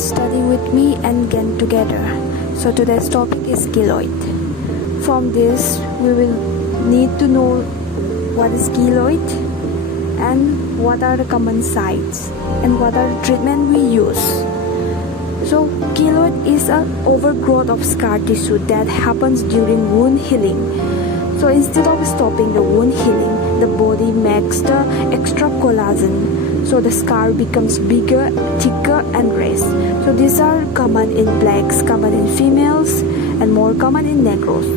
Let's study with me and get together. So today's topic is keloid. From this we will need to know what is keloid and what are the common sites and what are the treatment we use. So keloid is an overgrowth of scar tissue that happens during wound healing. So instead of stopping the wound healing, the body makes the extra collagen. So the scar becomes bigger, thicker and raised. So these are common in blacks, common in females and more common in Negros.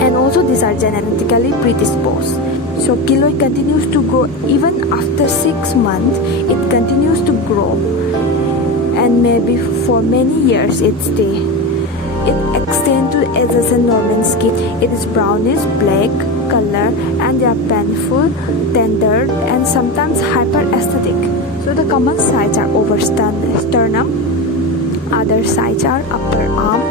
And also these are genetically predisposed. So keloid continues to grow even after 6 months. It continues to grow and maybe for many years it stays. It extends to adjacent normal skin. It is brownish black color and they are painful, tender and sometimes hyper-aesthetic. So the common sites are over sternum, other sites are upper arm,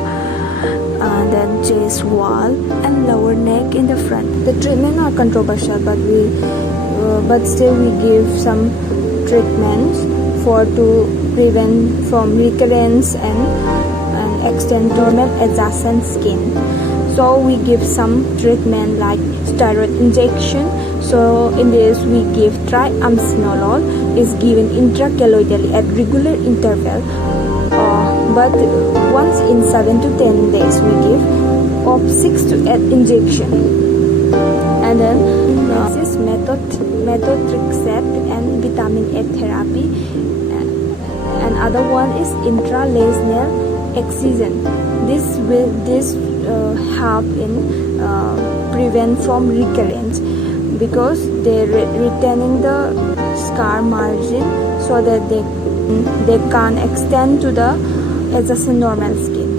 then chest wall and lower neck in the front. The treatment are controversial, but still we give some treatments to prevent from recurrence and extend normal adjacent skin. So we give some treatment like steroid injection. So in this we give triamcinolone is given intrakeloidally at regular interval, but once in 7 to 10 days we give of 6 to 8 injection. And then this is methotrexate and vitamin A therapy, and other one is intralesional excision. This help in prevent from recurrence because they retaining the scar margin so that they can extend to the adjacent normal skin.